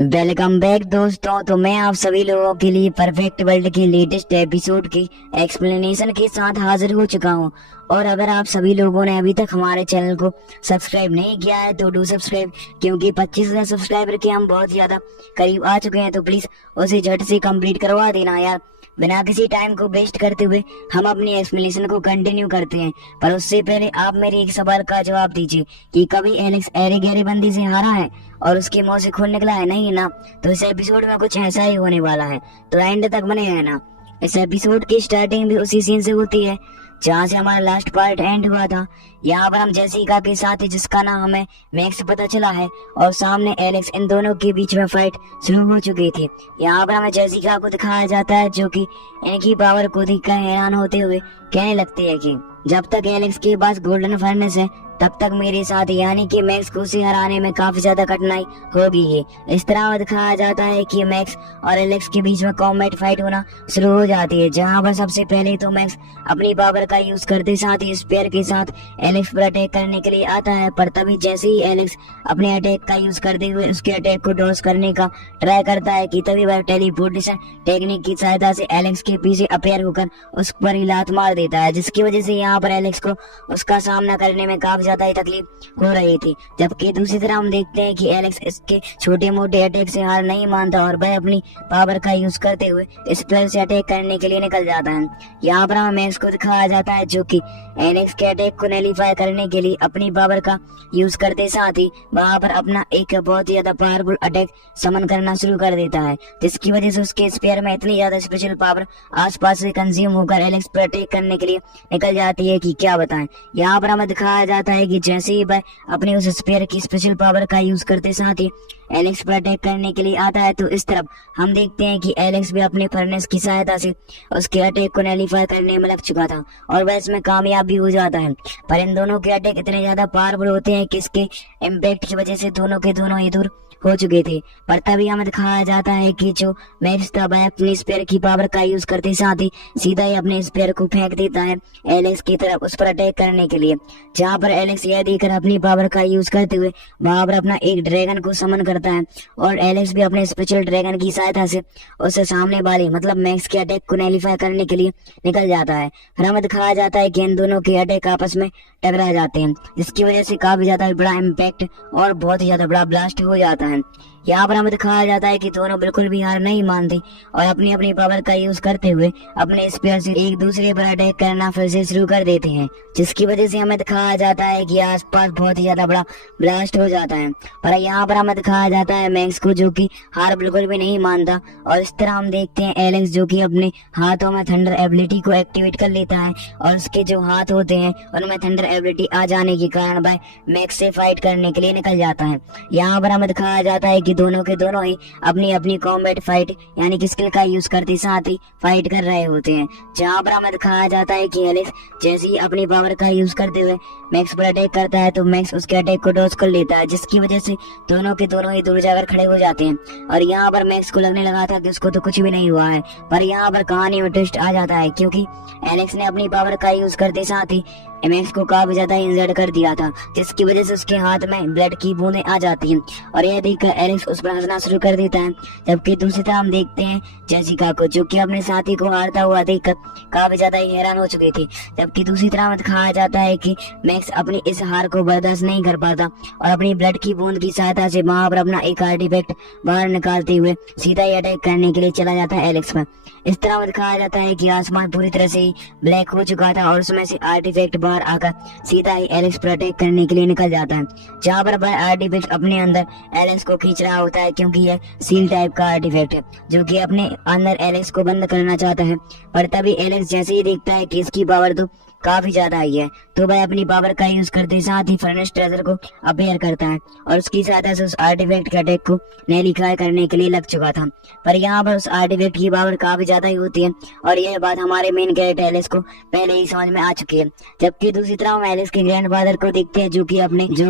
Welcome back दोस्तों। तो मैं आप सभी लोगों के लिए परफेक्ट वर्ल्ड के लेटेस्ट एपिसोड की एक्सप्लेनेशन के साथ हाजिर हो चुका हूं। और अगर आप सभी लोगों ने अभी तक हमारे चैनल को सब्सक्राइब नहीं किया है तो डू सब्सक्राइब, क्योंकि 25,000 सब्सक्राइबर के हम बहुत ज्यादा करीब आ चुके हैं। तो प्लीज उसे झट से कंप्लीट करवा देना यार। बिना किसी टाइम को वेस्ट करते हुए हम अपनी एक्सप्लेनेशन को कंटिन्यू करते हैं, पर उससे पहले आप मेरे एक सवाल का जवाब दीजिए कि कभी एलेक्स एरे गहरे बंदी से हारा है और उसके मुंह से खून निकला है? नहीं ना। तो इस एपिसोड में कुछ ऐसा ही होने वाला है, तो एंड तक बने रहना। इस एपिसोड की स्टार्टिंग भी उसी सीन से होती है जहाँ से हमारा लास्ट पार्ट एंड हुआ था। यहाँ पर हम जेसिका के साथ, जिसका नाम हमें मैक्स पता चला है, और सामने एलेक्स, इन दोनों के बीच में फाइट शुरू हो चुकी थी। यहाँ पर हमें जेसिका को दिखाया जाता है जो कि इनकी पावर को देखकर हैरान होते हुए कहने लगती है कि जब तक एलेक्स के पास गोल्डन फर्नेस है तब तक मेरे साथ, यानी कि मैक्स को उसे हराने में काफी ज्यादा कठिनाई होगी ही। इस तरह दिखाया जाता है कि मैक्स और एलेक्स के बीच में कॉम्बैट फाइट होना शुरू हो जाती है, जहां पर सबसे पहले तो मैक्स अपनी पावर का यूज करते साथ ही स्पेयर के साथ एलेक्स पर अटैक करने के लिए आता है। पर तभी जैसे ही एलेक्स अपने अटैक का यूज करते हुए उसके अटैक को डॉज करने का ट्राई करता है कि तभी वह टेलीपोर्टेशन टेक्निक की सहायता से एलेक्स के पीछे अपेयर होकर उस पर ही लात मार देता है, जिसकी वजह से यहाँ पर एलेक्स को उसका सामना करने में काफी ज्यादा ही तकलीफ हो रही थी। जबकि दूसरी तरफ हम देखते हैं कि एलेक्स इसके छोटे मोटे अटैक से हार नहीं मानता और वह अपनी पावर का यूज करते हुए इस पर से अटैक करने के लिए निकल जाता है। यहाँ पर हमें मैक्स को दिखाया जाता है जो कि एलेक्स के अटैक को नैलीफाई करने के लिए अपनी पावर का यूज करते साथ ही वहां पर अपना एक बहुत ही ज्यादा पावरफुल अटैक समन करना शुरू कर देता है, जिसकी वजह से उसके स्पेयर में इतनी ज्यादा स्पेशल पावर आसपास से कंज्यूम होकर एलेक्स पर अटैक करने के लिए निकल जाती है कि क्या बताएं। यहाँ पर हमें दिखाया जाता है कि जैसे ही वह अपने उस स्पेयर की स्पेशल पावर का यूज करते साथ ही एलेक्स पर अटैक करने के लिए आता है, तो इस तरफ हम देखते हैं कि एलेक्स भी अपने फर्नेस की सहायता से उसके अटैक को नैलीफाई करने में लग चुका था और वह इसमें कामयाब भी हो जाता है। पर इन दोनों के अटैक इतने ज्यादा पावरफुल होते हैं कि इसके इम्पैक्ट की वजह से दोनों के दोनों ही दूर हो चुके थे। पर तभी हमें दिखाया जाता है कि जो मैक्स था वह अपने स्पेयर की पावर का यूज करते साथ ही सीधा ही अपने स्पेयर को फेंक देता है एलेक्स की तरफ उस पर अटैक करने के लिए, जहाँ पर एलेक्स यह देखकर अपनी पावर का यूज करते हुए वहां पर अपना एक ड्रैगन को समन करता है और एलेक्स भी अपने स्पेशल ड्रैगन की सहायता से उससे सामने वाले मतलब मैक्स के अटैक को नैलीफाई करने के लिए निकल जाता है। फिर हमें दिखाया जाता है कि इन दोनों के अटैक आपस में टकरा जाते हैं, जिसकी वजह से काफी ज्यादा बड़ा इम्पैक्ट और बहुत ही ज्यादा बड़ा ब्लास्ट हो जाता है। यहाँ पर हमें दिखाया जाता है कि दोनों बिल्कुल भी हार नहीं मानते और अपनी अपनी पावर का यूज करते हुए अपने स्पेयर से एक दूसरे पर अटैक करना फिर से शुरू कर देते हैं, जिसकी वजह से हमें दिखाया जाता है कि आसपास बहुत ही ज्यादा बड़ा ब्लास्ट हो जाता है। पर यहाँ पर हमें दिखाया जाता है मैक्स को जो कि हार बिल्कुल भी नहीं मानता, और इस तरह हम देखते हैं एलेक्स जो कि अपने हाथों में थंडर एबिलिटी को एक्टिवेट कर लेता है और उसके जो हाथ होते हैं उनमें थंडर एबिलिटी आ जाने के कारण वह मैक्स से फाइट करने के लिए निकल जाता है। यहाँ पर हमें दिखाया जाता है कि दोनों के दोनों ही अपनी अपनी कॉम्बैट फाइट यानी कि स्किल का यूज करते साथ ही फाइट कर रहे होते हैं, जहाँ पर हमें दिखाया जाता है कि एलेक्स जैसे ही अपनी पावर का यूज करते हुए मैक्स पर अटैक करता है तो मैक्स उसके अटैक को डॉज कर लेता है, जिसकी वजह से दोनों के दोनों ही दूर जाकर खड़े हो जाते हैं। और यहाँ पर मैक्स को लगने लगा था कि उसको तो कुछ भी नहीं हुआ है, पर यहाँ पर कहानी में ट्विस्ट आ जाता है, क्योंकि एलेक्स ने अपनी पावर का यूज करते साथ ही मैक्स को काफी ज्यादा इंजर्ड कर दिया था, जिसकी वजह से उसके हाथ में ब्लड की बूंदें आ जाती हैं और यह देखकर एलेक्स उस पर हंसना शुरू कर देता है। जबकि दूसरी तरफ हम देखते हैं जेसिका को, जो कि अपने साथी को हारता हुआ देखकर काफी ज्यादा हैरान हो चुकी थी। जबकि दूसरी तरफ दिखाया जाता है कि मैक्स अपनी इस हार को बर्दाश्त नहीं कर पाता और अपनी ब्लड की बूंद की सहायता से वहां पर अपना एक आर्टिफैक्ट बाहर निकालते हुए सीधा ही अटैक करने के लिए चला जाता है एलेक्स पर। इस तरह दिखाया जाता है कि आसमान पूरी तरह से ब्लैक हो चुका था और उसमें से आर्टिफैक्ट बाहर आकर सीधा ही एलेक्स पर अटैक करने के लिए निकल जाता है, जहाँ पर वह आर्टिफैक्ट अपने अंदर एलेक्स को खींच रहा होता है, क्योंकि यह सील टाइप का आर्टिफैक्ट है जो कि अपने अंदर एलेक्स को बंद करना चाहता है। पर तभी एलेक्स जैसे ही देखता है कि इसकी पावर तो काफी ज्यादा आई है, तो वह अपनी पावर का यूज करते साथ ही फर्नेस ट्रेजर को अपेयर करता है और उसकी सहायता से उस आर्टिफैक्ट के अटैक को नैलीफाई करने के लिए लग चुका था। पर यहाँ पर उस आर्टिफैक्ट की पावर काफी ज्यादा ही होती है और यह बात हमारे मेन कैरेक्टर एलेक्स को पहले ही समझ में आ चुकी है। जबकि दूसरी तरफ हम एलेक्स के ग्रैंडफादर को देखते हैं, जो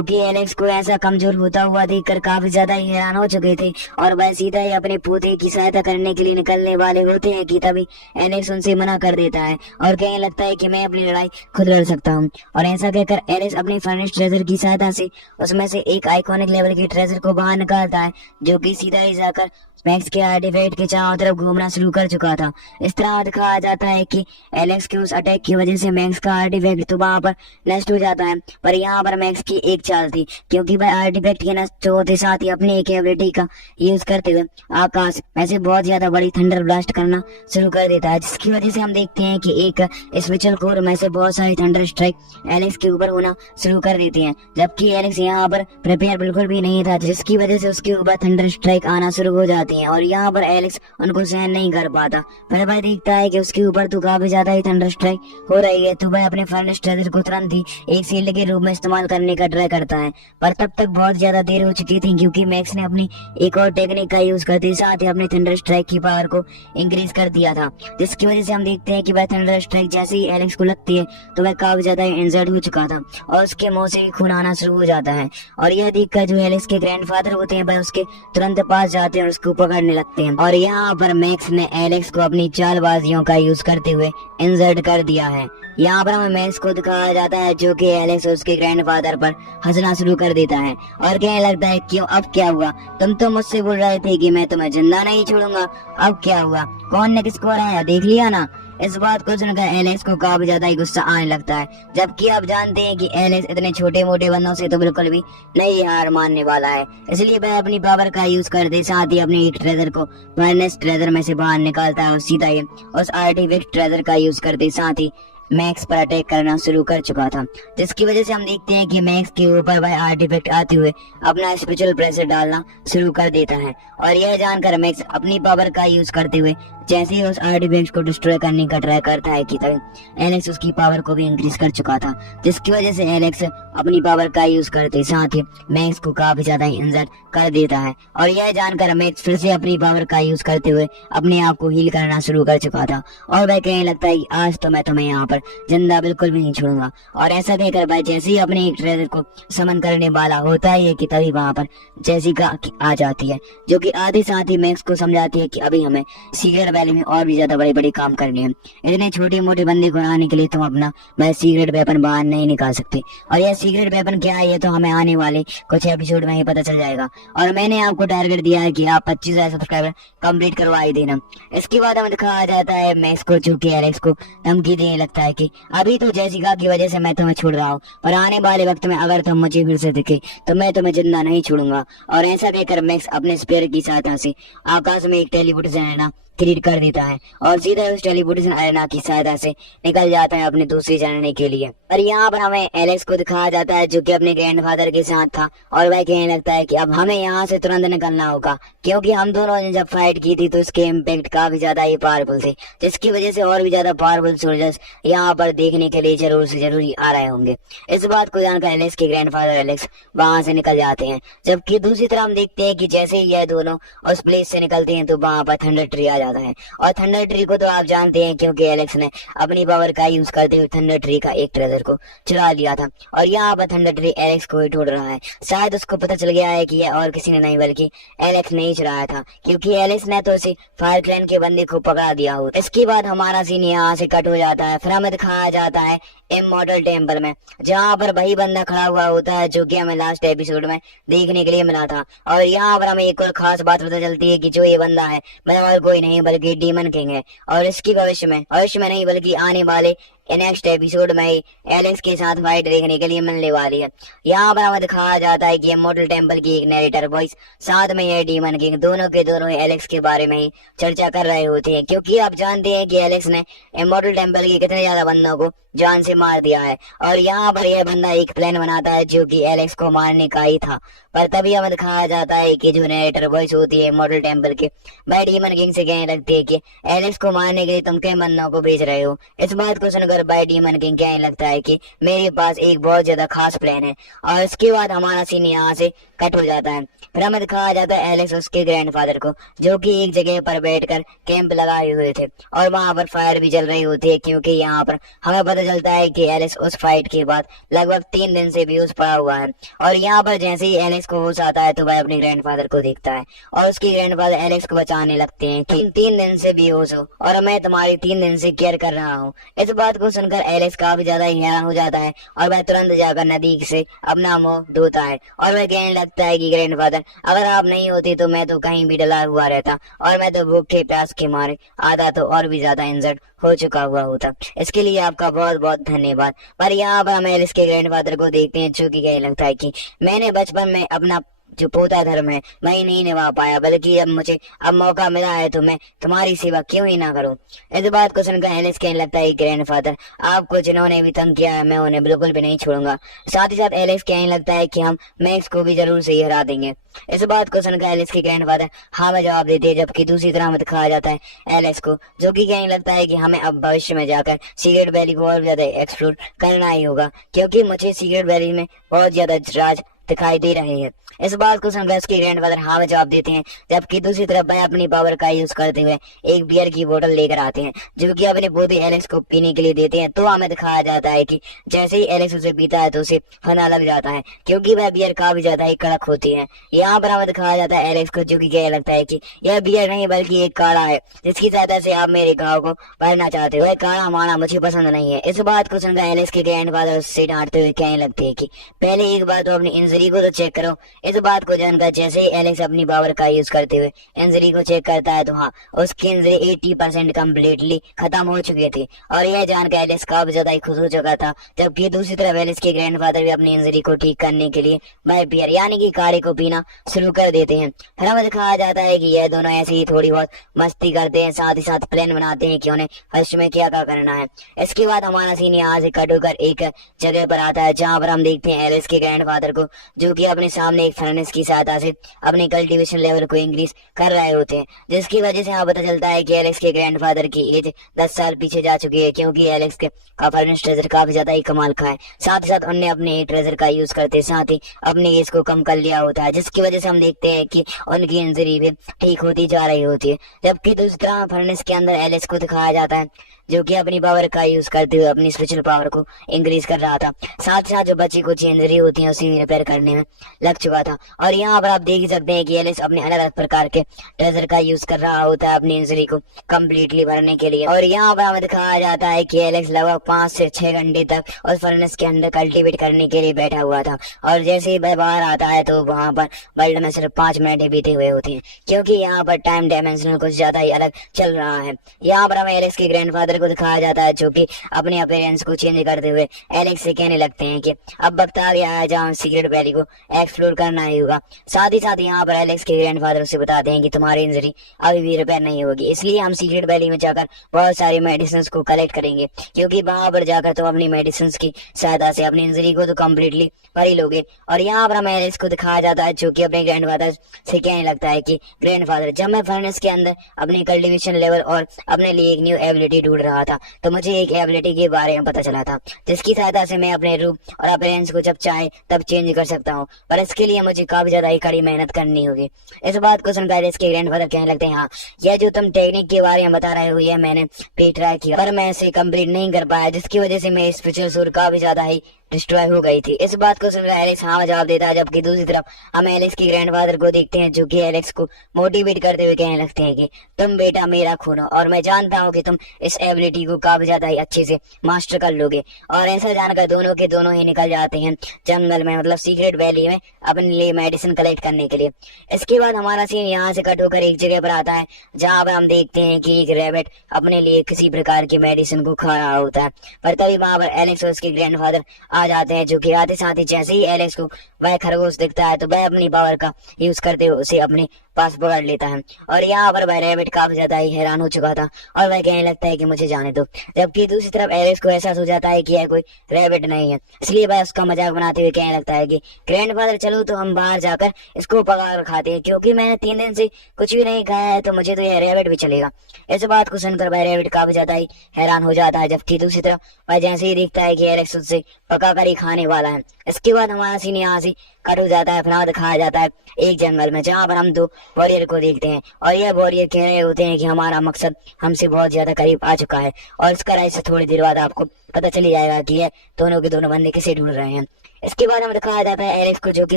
कि एलेक्स को ऐसा कमजोर होता हुआ देखकर काफी ज्यादा ही हैरान हो चुके थे और वह सीधा ही अपने पोते की सहायता करने के लिए निकलने वाले होते हैं कि तभी एलेक्स उनसे मना कर देता है और कहने लगता है कि मैं अपनी लड़ाई खुद लड़ सकता हूँ। और ऐसा कहकर एलेक्स अपनी फर्निश्ड ट्रेजर की सहायता से उसमें से एक आइकॉनिक लेवल की ट्रेजर को बाहर निकालता है, जो कि सीधा ही जाकर मैक्स के आर्टिफैक्ट के चारों तरफ घूमना शुरू कर चुका था। इस तरह दिखाया जाता है कि एलेक्स के उस अटैक की वजह से मैक्स का आर्टिफैक्ट तो वहां पर नष्ट हो जाता है, पर यहाँ पर मैक्स की एक चाल थी, क्योंकि वह आर्टिफैक्ट के नष्ट होते साथ ही अपनी एक एबिलिटी का यूज करते हुए आकाश में से बहुत ज्यादा बड़ी थंडर ब्लास्ट करना शुरू कर देता है, जिसकी वजह से हम देखते हैं कि एक स्पेशल कोर में से बहुत सारी थंडर स्ट्राइक एलेक्स के ऊपर होना शुरू कर देती हैं, जबकि एलेक्स यहाँ पर प्रिपेयर बिल्कुल भी नहीं था, जिसकी वजह से उसके ऊपर थंडर स्ट्राइक आना शुरू हो जाती हैं और यहाँ पर एलेक्स उनको सहन नहीं कर पाता। फिर वह देखता है कि उसके ऊपर तो काफी ज्यादा ही थंडर स्ट्राइक हो रही है, तो वह अपने फर्नेस ट्रेजर को तुरंत ही एक शील्ड के रूप में इस्तेमाल करने का ट्राई करता है, पर तब तक बहुत ज्यादा देर हो चुकी थी, क्योंकि मैक्स ने अपनी एक और टेक्निक का यूज करते साथ ही अपने थंडर स्ट्राइक की पावर को इंक्रीज कर दिया था, जिसकी वजह से हम देखते हैं कि वह थंडर स्ट्राइक जैसे ही एलेक्स को लगती है तो वह काफी ज्यादा इंजर्ड हो चुका था और उसके मुंह से खून आना शुरू हो जाता है। और यह देखकर जो एलेक्स के ग्रैंडफादर होते हैं वह उसके तुरंत पास जाते हैं और उसको पकड़ने लगते हैं, और यहाँ पर मैक्स ने एलेक्स को अपनी चालबाजियों का यूज करते हुए इंजर्ड कर दिया है। यहाँ पर हमें मैक्स को दिखाया जाता है जो कि एलेक्स और उसके ग्रैंडफादर पर हंसना शुरू कर देता है और कहने लगता है क्यों, अब क्या हुआ, तुम तो मुझसे बोल रहे थे कि मैं तुम्हें जिंदा नहीं छोड़ूंगा, अब क्या हुआ, कौन ने किसको हराया, देख लिया ना। इस बात को सुनकर एलेक्स को काफी ज्यादा ही गुस्सा आने लगता है, जबकि आप जानते हैं कि एलेक्स इतने छोटे मोटे बंदों से तो बिल्कुल भी नहीं हार मानने वाला है, इसलिए वह अपनी पावर का यूज करते साथ ही अपने एक ट्रेजर को फाइनेंस ट्रेजर में से बाहर निकालता है और सीधा ही उस आर्टिफैक्ट ट्रेजर का यूज करते साथ ही मैक्स पर अटैक करना शुरू कर चुका था, जिसकी वजह से हम देखते हैं कि मैक्स के ऊपर वह आर्टिफैक्ट आते हुए अपना स्पेशल प्रेशर डालना शुरू कर देता है, और यह जानकर मैक्स अपनी पावर का यूज करते हुए जैसे ही उस आर्टिफैक्ट को डिस्ट्रॉय करने का ट्राई करता है कि तभी एलेक्स उसकी पावर को भी इंक्रीज कर चुका था, जिसकी वजह से एलेक्स अपनी पावर का यूज करते साथ ही मैक्स को काफी ज्यादा इंजर्ड कर देता है, और यह जानकर मैक्स फिर से अपनी पावर का यूज करते हुए अपने आप को हील करना शुरू कर चुका था और वह कहने लगता है आज तो मैं तुम्हें यहाँ पर जिंदा बिल्कुल भी नहीं छोड़ूंगा। और ऐसा कहकर भाई जैसे ही अपने एक ट्रेजर को समन करने वाला होता है कि तभी वहां पर जेसिका आ जाती है, जो कि आधे साथ ही मैक्स को समझाती है कि अभी हमें सीक्रेट वैली में और भी ज्यादा बड़े बड़े काम करने हैं, इतने छोटे मोटे बंदे को हराने के लिए तुम अपना वह सीक्रेट वेपन बाहर नहीं निकाल सकते, और यह सीक्रेट वेपन क्या है ये तो हमें आने वाले कुछ एपिसोड में ही पता चल जाएगा, और मैंने आपको टारगेट दिया है कि आप 25,000 सब्सक्राइबर कंप्लीट करवा ही देना। इसके बाद हमें दिखाया जाता है मैक्स को जो कि एलेक्स को धमकी देने लगता है कि अभी तो जेसिका की वजह से मैं तुम्हें छोड़ रहा हूँ, पर आने वाले वक्त में अगर तुम मुझे फिर से दिखे तो मैं तुम्हें जिंदा नहीं छोड़ूंगा। और ऐसा कहकर मैक्स अपने स्पेयर की सहायता से आकाश में एक टेलीपोर्टेशन एरेना क्रिएट कर देता है और सीधा उस टेलीपोर्टेशन एरेना की सहायता से निकल जाता है अपने दूसरे जानने के लिए। और यहाँ पर हमें एलेक्स को दिखाया जाता है जो कि अपने ग्रैंडफादर के साथ था, और वह कहने लगता है कि अब हमें यहाँ से तुरंत निकलना होगा, क्योंकि हम दोनों ने जब फाइट की थी तो उसके इम्पैक्ट काफी ज्यादा ही पावरफुल थे, जिसकी वजह से और भी ज्यादा पावरफुल सोल्जर्स यहाँ पर देखने के लिए जरूर से जरूरी आ रहे होंगे। इस बात को जानकर एलेक्स के ग्रैंडफादर एलेक्स वहां से निकल जाते हैं, जबकि दूसरी तरफ हम देखते हैं कि जैसे ही यह दोनों उस प्लेस से निकलते हैं तो वहां पर थंडर ट्री आ जाता है, और थंडर ट्री को तो आप जानते हैं क्योंकि एलेक्स ने अपनी पावर का यूज करते हुए थंडर ट्री का एक ट्रेजर को चुरा लिया था, और यहाँ पर थंडर ट्री एलेक्स को ही ढूंढ रहा है। शायद उसको पता चल गया है कि यह और किसी ने नहीं बल्कि एलेक्स ने ही चुराया था, क्योंकि एलेक्स ने तो उसे फायर क्लैन के बंदे को पकड़ा दिया हो। इसके बाद हमारा सीन यहाँ से कट हो जाता है, फिर हमें दिखाया जाता है इमॉर्टल टेम्पल में, जहाँ पर वही बंदा खड़ा हुआ होता है जो कि हमें लास्ट एपिसोड में देखने के लिए मिला था। और यहाँ पर हमें एक और खास बात पता चलती है कि जो ये बंदा है मतलब और कोई नहीं बल्कि डीमन किंग है, और इसकी भविष्य में नहीं बल्कि आने वाले नेक्स्ट एपिसोड में ही एलेक्स के साथ फाइट देखने के लिए मिलने वाली है। यहाँ पर हमें दिखाया जाता है कि इमॉर्टल टेम्पल की एक नरेटर वॉइस साथ में ये डीमन किंग दोनों के दोनों एलेक्स के बारे में ही चर्चा कर रहे होते हैं, क्योंकि आप जानते हैं कि एलेक्स ने इमॉर्टल टेम्पल के कितने ज्यादा बंदों को जान से मार दिया है, और यहाँ पर यह बंदा एक प्लान बनाता है जो कि एलेक्स को मारने का ही था। पर तभी हमें दिखाया जाता है कि जो नरेटर वॉइस होती है मॉडल टेम्पल के वह डीमन किंग से कहने लगती है कि एलेक्स को मारने के लिए तुम किन बंदों को भेज रहे हो। इस बात को सुनकर बाय डीमन किंग कहने लगता है कि मेरे पास एक बहुत ज्यादा खास प्लान है, और इसके बाद हमारा सीन यहाँ से कट हो जाता है। फिर हमें दिखाया जाता है एलेक्स उसके ग्रैंडफादर को जो कि एक जगह पर बैठकर कैंप लगाए हुए थे, और वहां पर फायर भी चल रही होती है, क्योंकि यहाँ पर हमें पता चलता है कि एलेक्स उस फाइट के बाद लगभग 3 दिन से बेहोश पड़ा हुआ है। और यहाँ पर जैसे ही एलेक्स को होश आता है तो वह अपने ग्रैंडफादर को देखता है, और उसके ग्रैंडफादर एलेक्स को बचाने लगते हैं कि 3 दिन से बेहोश हो और मैं तुम्हारी 3 दिन से केयर कर रहा हूँ। इस बात को को सुनकर एलेक्स काफी ज्यादा ही हैरान हो जाता है और वह तुरंत जाकर नदी से अपना मुंह धोता है और वह कहने लगता है कि ग्रैंडफादर, अगर आप नहीं होते तो मैं तो कहीं भी डला हुआ रहता और मैं तो भूख के प्यास के मारे आधा तो और भी ज्यादा इंजर्ड हो चुका हुआ होता। इसके लिए आपका बहुत बहुत धन्यवाद। पर यहाँ पर हम एलिस के ग्रैंडफादर को देखते हैं, जो कि कहने लगता है कि मैंने बचपन में अपना जो पोता धर्म है वही नहीं निभा पाया, बल्कि अब मौका मिला है तो मैं तुम्हारी सेवा क्यों ही ना करूं। इस बात को सुनकर एलिस कहने लगता है ग्रैंडफादर, आपको जिन्होंने भी तंग किया है मैं उन्हें बिल्कुल भी नहीं छोड़ूंगा। साथ ही साथ एलिस कहने लगता है कि हम मैक्स को भी जरूर से ही हरा देंगे। इस बात को सुनकर एलिस के ग्रैंडफादर हाँ में जवाब देते हैं, जबकि दूसरी तरफ दिखाया जाता है एलिस को, जो कि कहने लगता है कि हमें अब भविष्य में जाकर सीक्रेट वैली को और ज्यादा एक्सप्लोर करना ही होगा, क्योंकि मुझे सीक्रेट वैली में बहुत ज्यादा राज दिखाई दे रहे हैं। इस बात को सुनकर उसके ग्रैंडफादर हाँ में जवाब देते हैं, जबकि दूसरी तरफ वह अपनी पावर का यूज करते हुए एक बियर की बोतल लेकर आते हैं, जो कि अपने पोते एलेक्स को पीने के लिए देते हैं। तो हमें दिखाया जाता है कि जैसे ही एलेक्स उसे पीता है तो उसे फना लग जाता है, क्योंकि वह बियर काफी ज्यादा ही कड़क होती है। यहाँ पर हमें दिखाया जाता है एलेक्स को, जो कि कहने लगता है कि यह बियर नहीं बल्कि एक काढ़ा है, जिसकी सहायता से आप मेरे घाव को भरना चाहते हो। वह काढ़ा माना मुझे पसंद नहीं है। इस बात को सुनकर एलेक्स के ग्रैंडफादर उससे डांटते हुए कहने लगते हैं कि पहले एक बार तो अपनी इंजरी को तो चेक करो। इस बात को जानकर जैसे ही एलेक्स अपनी पावर का यूज करते हुए इंजरी को चेक करता है तो हाँ, उसकी इंजरी 80% कम्प्लीटली खत्म हो चुकी थी और यह जानकर एलेक्स काफी ज्यादा खुश हो चुका था। जबकि दूसरी तरफ एलेक्स के ग्रैंडफादर भी अपनी इंजरी को ठीक करने के लिए बाय बियर यानी कि काढ़े को पीना शुरू कर देते हैं। फिर हमें दिखाया जाता है कि यह दोनों ऐसे ही थोड़ी बहुत मस्ती करते हैं, साथ ही साथ प्लान बनाते हैं कि उन्हें फर्स्ट में क्या क्या करना है। इसके बाद हमारा सीन यहाँ से कट होकर एक जगह पर आता है, जहाँ पर हम देखते हैं एलेक्स के ग्रैंडफादर को, जो कि अपने सामने एक फर्नेस की सहायता से अपने कल्टीवेशन लेवल को इंक्रीज कर रहे होते हैं, जिसकी वजह से यहाँ पता चलता है कि एलेक्स के ग्रैंडफादर की एज 10 साल पीछे जा चुकी है, क्योंकि एलेक्स के फर्नेस ट्रेजर काफी ज्यादा ही कमाल का है। साथ ही साथ उनने अपने ट्रेजर का यूज करते साथ ही अपनी एज को कम कर लिया होता है, जिसकी वजह से हम देखते हैं कि उनकी इंजरी भी ठीक होती जा रही होती है। जबकि दूसरा फर्नेस के अंदर एलेक्स को दिखाया जाता है, जो कि अपनी पावर का यूज करते हुए अपनी स्पिरिचुअल पावर को इंक्रीज कर रहा था। साथ ही साथ जो बच्ची कुछ इंजरी होती है उसी रिपेयर करने में लग चुका था। और यहाँ पर आप देख ही सकते हैं कि एलेक्स अपने अलग अलग प्रकार के ट्रेजर का यूज कर रहा होता है अपनी इंजरी को कम्प्लीटली भरने के लिए। और यहाँ पर हमें दिखाया जाता है कि एलेक्स लगभग 5 से 6 घंटे तक उस फर्नेस के अंदर कल्टीवेट करने के लिए बैठा हुआ था, और जैसे ही वह बाहर आता है तो वहाँ पर वर्ल्ड में सिर्फ 5 मिनट ही बीते हुए होते हैं, क्योंकि यहाँ पर टाइम डायमेंशनल कुछ ज्यादा ही अलग चल रहा है। यहाँ पर हमें एलेक्स के ग्रैंडफादर को दिखाया जाता है, जो कि अपने अपीयरेंस को चेंज करते हुए एलेक्स से कहने लगते हैं कि अब वक्त आ गया है जहाँ सीक्रेट वैली को एक्सप्लोर करना ही होगा। साथ ही साथ यहाँ पर एलेक्स के ग्रैंडफादर उसे बताते हैं कि तुम्हारी इंजरी अभी भी रिपेयर नहीं होगी, इसलिए हम सीक्रेट वैली में जाकर बहुत सारी मेडिसिन को कलेक्ट करेंगे, क्योंकि वहां पर जाकर तुम अपनी मेडिसिन की सहायता से अपनी इंजरी को तो कम्प्लीटली भर ही लोगे। और यहाँ पर हमें एलेक्स को दिखाया जाता है, जो कि अपने ग्रैंडफादर से कहने लगता है कि ग्रैंडफादर, जब मैं फर्नेस के अंदर अपनी कल्टीवेशन लेवल और अपने लिए एक न्यू एबिलिटी ढूंढ रहा था तो मुझे एक एबिलिटी के बारे में पता चला था, जिसकी सहायता से मैं अपने रूप और अपीयरेंस को जब चाहे तब चेंज कर सकता हूँ, पर इसके लिए मुझे काफी ज्यादा ही कड़ी मेहनत करनी होगी। इस बात को सुनकर इसके ग्रैंडफादर कहने लगते हैं, हाँ, यह जो तुम टेक्निक के बारे में बता रहे हो यह मैंने भी ट्राई किया, पर मैं इसे कंप्लीट नहीं कर पाया, जिसकी वजह से मेरी स्पिरिचुअल सोल काफी ज्यादा ही डिस्ट्रॉय हो गई थी। इस बात को सुनकर एलेक्स हाँ जवाब देता है, जबकि दूसरी तरफ हम एलेक्स के ग्रैंडफादर को देखते हैं, जो कि एलेक्स को मोटिवेट करते हुए कहने लगते हैं कि तुम बेटा मेरा खून हो और मैं जानता हूँ कि तुम इस एबिलिटी को काफी ज्यादा ही अच्छे से मास्टर कर लोगे। और ऐसा जानकर दोनों के दोनों ही निकल जाते हैं जंगल में, मतलब सीक्रेट वैली में अपने लिए मेडिसिन कलेक्ट करने के लिए। इसके बाद हमारा सीन यहाँ से कट होकर एक जगह पर आता है, जहाँ पर हम देखते हैं कि एक रैबिट अपने लिए किसी प्रकार की मेडिसिन को खा रहा होता है। पर तभी वहां पर एलेक्स और उसके ग्रैंडफादर आ जाते हैं, जो कि आते साथ ही जैसे ही एलेक्स को वह खरगोश दिखता है तो वह अपनी पावर का यूज करते हुए उसे अपने पास पकड़ लेता है। और यहाँ पर वह रैबिट काफी ज्यादा ही हैरान हो चुका था और वह कहने लगता है कि मुझे जाने दो, जबकि दूसरी तरफ एलेक्स को एहसास हो जाता है कि यह कोई रैबिट नहीं है, इसलिए वह उसका मजाक बनाते हुए कहने लगता है कि ग्रैंडफादर चलो तो हम बाहर जाकर इसको पका कर खाते हैं, क्योंकि मैंने 3 दिन से कुछ भी नहीं खाया है तो मुझे तो यह रैबिट भी चलेगा। इस बात को सुनकर वह रैबिट काफी ज्यादा ही हैरान हो जाता है, जबकि दूसरी तरफ वह जैसे ही देखता है कि एलेक्स उससे पका पकाकर ही खाने वाला है। इसके बाद हमारा सीन यहाँ से कट हो जाता है। फिर हमें दिखाया जाता है एक जंगल में, जहाँ पर हम 2 वॉरियर को देखते हैं और यह वॉरियर कह रहे होते हैं कि हमारा मकसद हमसे बहुत ज्यादा करीब आ चुका है। और इसका राइट से थोड़ी देर बाद आपको पता चली जाएगा कि ये दोनों के दोनों बंदे किसे ढूंढ रहे हैं। इसके बाद हमें दिखाया जाता है एलेक्स को, जो कि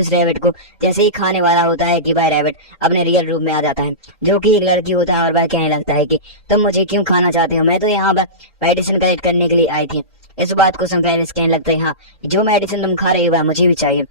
इस रैबिट को जैसे ही खाने वाला होता है कि भाई रैबिट अपने रियल रूप में आ जाता है, जो कि एक लड़की होता है। और वह कहने लगता है कि तुम मुझे क्यों खाना चाहते हो, मैं तो यहाँ पर मेडिसिन कलेक्ट करने के लिए आई थी। इस बात को सुनकर एलेक्स कहने लगता है हाँ, जो मेडिसिन तुम खा रही हो वह मुझे भी चाहिए।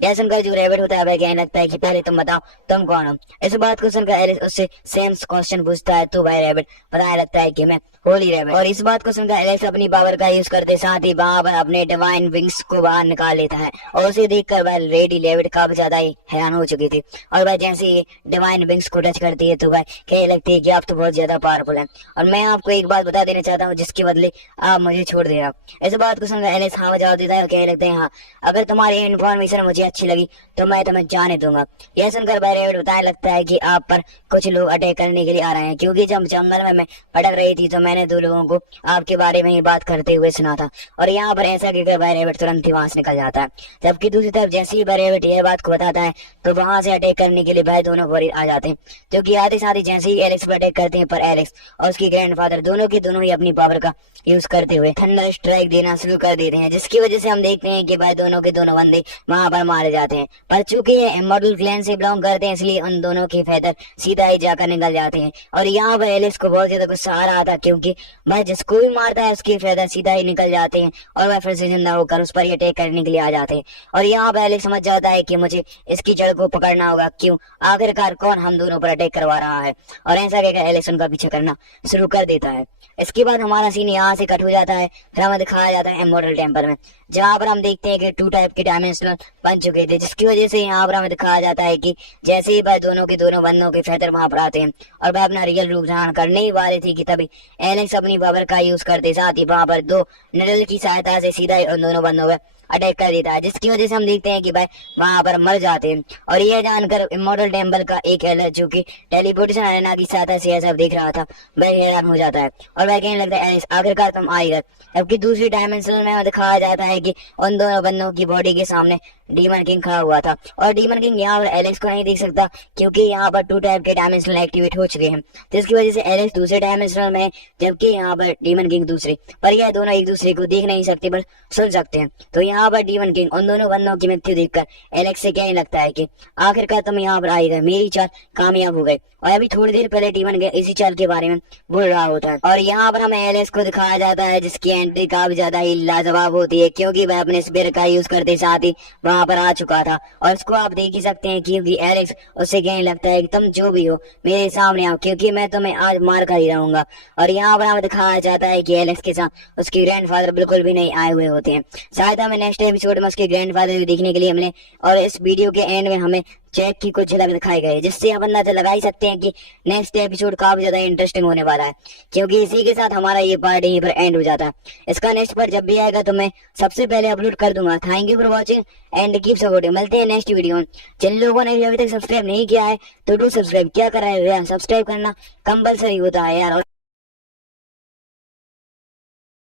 यह सुनकर जो रैबिट होता है वह कहने लगता है कि पहले तुम बताओ तुम कौन हो। इस बात को सुनकर एलिस उससे सेम क्वेश्चन पूछता है, तो भाई रैबिट बताने लगता है कि मैं होली रैबिट। और इस बात को सुनकर एलेक्स अपनी पावर का यूज करते साथ ही वहां पर अपने डिवाइन विंग्स को बाहर निकाल लेता है। और उसे देखकर वह लेडी रैबिट काफी ज्यादा ही हैरान हो चुकी थी। और वह जैसे ही डिवाइन विंग्स को टच करती है तो वह कहने लगती है कि आप तो बहुत ज्यादा पावरफुल हैं और मैं आपको एक बात बता देना चाहता हूँ जिसके बदले आप मुझे छोड़ देना। इस बात को सुनकर एलेक्स हाँ जवाब देता है और कहने लगते हैं हाँ, अगर तुम्हारी इन्फॉर्मेशन मुझे अच्छी लगी तो मैं तुम्हें जाने दूंगा। यह सुनकर रैबिट बताने लगता है कि आप पर कुछ लोग अटैक करने के लिए आ रहे हैं, क्योंकि जब जंगल में मैं भटक रही थी तो मैंने 2 लोगों को आपके बारे में ही बात करते हुए सुना था। और यहाँ पर ऐसा कहकर रैबिट तुरंत ही वहां से निकल जाता है। जबकि दूसरी तरफ जैसे ही रैबिट यह बात को बताता है तो वहां से अटैक करने के लिए भाई दोनों वॉरियर आ जाते हैं, जो कि आते साथ ही जैसे ही एलेक्स पर अटैक करते हैं पर एलेक्स और उसकी ग्रैंडफादर दोनों के दोनों ही अपनी पावर का यूज करते हुए थंडर स्ट्राइक देना शुरू कर देते हैं, जिसकी वजह से हम देखते हैं कि भाई दोनों के दोनों बंदे वहां पर मारे जाते हैं। पर चूंकि ये इमॉर्टल क्लैन से बिलोंग करते हैं इसलिए उन दोनों के फेदर सीधा ही जाकर निकल जाते हैं। और यहाँ पर एलेक्स को बहुत ज्यादा गुस्सा आ रहा था, क्योंकि वह जिसको भी मारता है उसके फेदर सीधा ही निकल जाते हैं और वह फिर से जिंदा होकर उस पर ही अटैक करने के लिए आ जाते हैं। और यहाँ पर एलेक्स समझ जाता है कि मुझे इसकी जड़ को पकड़ना होगा, क्यों आखिरकार कौन हम दोनों पर अटैक करवा रहा है। और ऐसा कहकर एलेक्स उनका पीछे करना शुरू कर देता है। इसके बाद हमारा सीन यहाँ से कट हो जाता है। फिर हमें दिखाया जाता है इमॉर्टल टेम्पल में, जहाँ पर हम देखते हैं कि 2 टाइप के डायमेंशनल बन चुके थे, जिसकी वजह से यहाँ पर हमें दिखाया जाता है कि जैसे ही वह दोनों के दोनों बंदों के फेदर वहां पर आते हैं और वह अपना रियल रूप धारण करने ही वाले थे कि तभी एलेक्स अपनी पावर का यूज करते साथ ही वहां पर 2 निडल की सहायता से सीधा ही उन दोनों बंदों पर अटैक कर देता है, जिसकी वजह से हम देखते हैं कि भाई वहां पर मर जाते हैं। और यह जानकर इमॉर्टल टेम्पल का एक एलर जो कि टेलीपोर्टेशन अरेना की सहायता से यह सब देख रहा था वह हैरान हो जाता है और वह कहने लगता है एलिस आखिरकार तुम आई गए। जबकि दूसरी डायमेंशन में दिखाया जाता है कि उन दोनों बंदों की बॉडी के सामने डीमन किंग खड़ा हुआ था। और डीमन किंग यहाँ पर एलेक्स को नहीं देख सकता, क्योंकि यहाँ पर 2 टाइप के डायमेंशनल एक्टिवेट हो चुके हैं, जिसकी वजह से एलेक्स दूसरे डायमेंशनल में जबकि यहाँ पर डीमन किंग दूसरे, पर यह दोनों एक दूसरे को देख नहीं सकते बस सुन सकते हैं। तो यहाँ पर डीमन किंग उन दोनों बंदों की मृत्यु देखकर एलेक्स से कहने लगता है कि आखिरकार तुम यहाँ पर आई गए, मेरी चाल कामयाब हो गई। और अभी थोड़ी देर पहले डीमन किंग इसी चाल के बारे में बोल रहा होता है। और यहाँ पर हमें एलेक्स को दिखाया जाता है जिसकी एंट्री काफी ज्यादा ही लाजवाब होती है, क्योंकि वह अपने स्पेयर का यूज करते साथ ही वहां पर आ चुका था। और उसको आप देख ही सकते हैं, क्योंकि एलेक्स उससे कहने लगता है कि तुम जो भी हो मेरे सामने आओ, क्योंकि मैं तुम्हें आज मार कर ही रहूंगा। और यहाँ पर हमें दिखाया जाता है कि एलेक्स के साथ उसके ग्रैंडफादर बिल्कुल भी नहीं आए हुए होते हैं। शायद हमें नेक्स्ट एपिसोड में उसके ग्रैंडफादर को देखने के लिए मिले। और इस वीडियो के एंड में हमें जैक की कुछ झलक दिखाई गई, जिससे आप अंदाजा लगा ही सकते हैं कि नेक्स्ट एपिसोड काफी ज्यादा इंटरेस्टिंग होने वाला है, क्योंकि इसी के साथ हमारा ये पार्ट यहीं पर एंड हो जाता है। इसका नेक्स्ट पार्ट जब भी आएगा तो मैं सबसे पहले अपलोड कर दूंगा। Thank you for watching and keep supporting. मिलते हैं नेक्स्ट वीडियो में। जिन लोगों ने अभी तक सब्सक्राइब नहीं किया है तो डू सब्सक्राइब। क्या कर रहे हैं, सब्सक्राइब करना कंपलसरी होता है यार।